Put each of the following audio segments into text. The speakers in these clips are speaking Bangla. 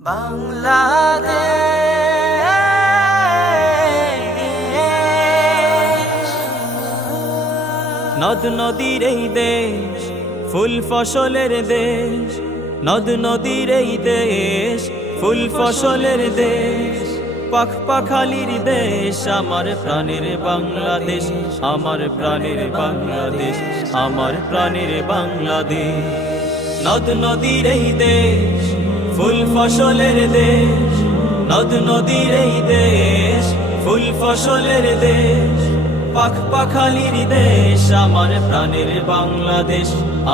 নদ নদীর এই দেশ, ফুল ফসলের দেশ। নদ নদীর এই দেশ, ফুল ফসলের দেশ। পাখ পাখালির দেশ, আমার প্রাণের বাংলাদেশ। আমার প্রাণের বাংলাদেশ, আমার প্রাণের বাংলাদেশ। নদ নদীর এই দেশ ফুল ফসলের দেশ, নদ নদীর এই দেশ, ফুল ফসলের দেশ পাখ পাখালির দেশ, আমার প্রাণের বাংলাদেশ,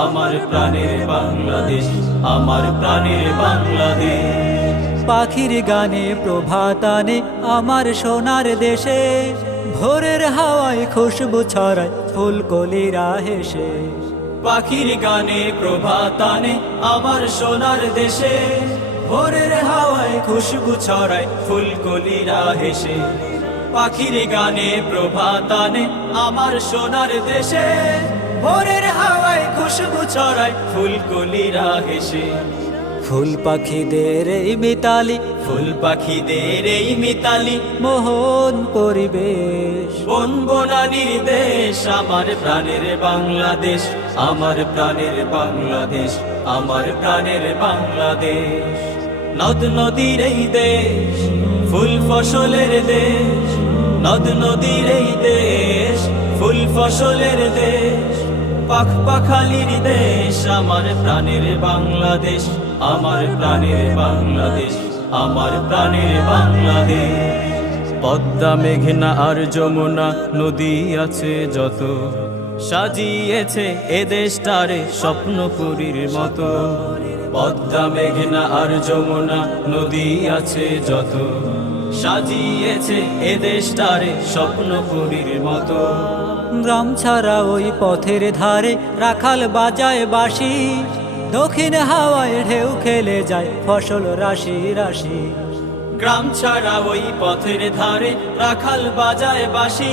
আমার প্রাণের বাংলাদেশ, আমার প্রাণের বাংলাদেশ। পাখির গানে, প্রভাতানে, আমার সোনার দেশে, ভোরের হাওয়ায় খুশবু ছড়ায়, ফুলকলিরা হেসে। পাখির গানে, প্রভাতানে আমার সোনার দেশে। ভোরের হাওয়ায় খুশবু ছড়ায় ফুলকলিরা হেসে। পাখির গানে, প্রভাতানে আমার সোনার দেশে। ভোরের হাওয়ায় খুশবু ছড়ায় ফুলকলিরা হেসে। ফুল পাখিদের এই মিতালি, ফুল পাখিদের এই মিতালি, মোহন পরিবেশ। বন বনানির দেশ আমার প্রাণের বাংলাদেশ, আমার প্রাণের বাংলাদেশ, আমার প্রাণের বাংলাদেশ। নদ নদীর এই দেশ, ফুল ফসলের দেশ, নদ নদীর এই দেশ, ফুল ফসলের দেশ পাখ পাখালির দেশ, আমার প্রাণের বাংলাদেশ। আমার প্রাণের বাংলাদেশ, আমার প্রাণের বাংলাদেশ। পদ্মা, মেঘনা আর যমুনা, নদী আছে যত। সাজিয়েছে এ দেশটারে স্বপ্নপুরীর মতো। পদ্মা, মেঘনা আর যমুনা, নদী আছে যত। সাজিয়েছে এ দেশটারে স্বপ্নপুরীর মতো। গ্রাম ছাড়া ওই পথের ধারে রাখাল বাজায় বাঁশি। দক্ষিণ হাওয়ায় ঢেউ খেলে যায় ফসল রাশি রাশি। গ্রাম ছাড়া ওই পথের ধারে রাখাল বাজায় বাসি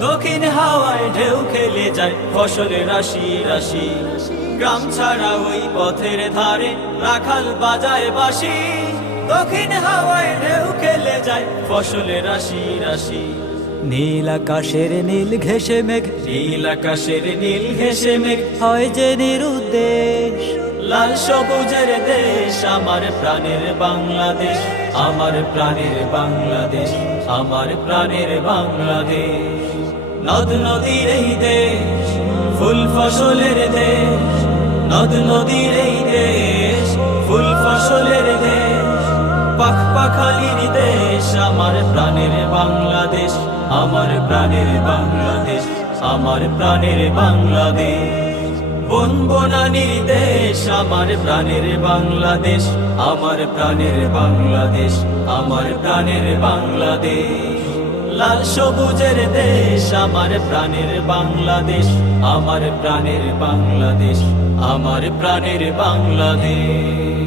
দক্ষিণ হাওয়ায় ঢেউ খেলে যায় ফসল রাশি রাশি। গ্রাম ছাড়া ওই পথের ধারে রাখাল বাজায় বাসি দক্ষিণ হাওয়ায় ঢেউ খেলে যায় ফসল রাশি রাশি। নীল আকাশের নীল ঘেসে মেঘ। নীল আকাশের নীল ঘেসে মেঘ। হয় যে নিরুদ্দেশ। লাল সবুজের দেশ, আমার প্রাণের বাংলাদেশ, আমার প্রাণের বাংলাদেশ, আমার প্রাণের বাংলাদেশ। নদ নদীর এই দেশ, ফুল ফসলের দেশ, নদ নদীর এই দেশ, ফুল ফসলের দেশ পাখ পাখালির দেশ, আমার প্রাণের বাংলাদেশ, আমার প্রাণের বাংলাদেশ, আমার প্রাণের বাংলাদেশ। বন বনানির দেশ, আমার প্রাণের বাংলাদেশ, আমার প্রাণের বাংলাদেশ, আমার প্রাণের বাংলাদেশ। লাল সবুজের দেশ, আমার প্রাণের বাংলাদেশ, আমার প্রাণের বাংলাদেশ, আমার প্রাণের বাংলাদেশ।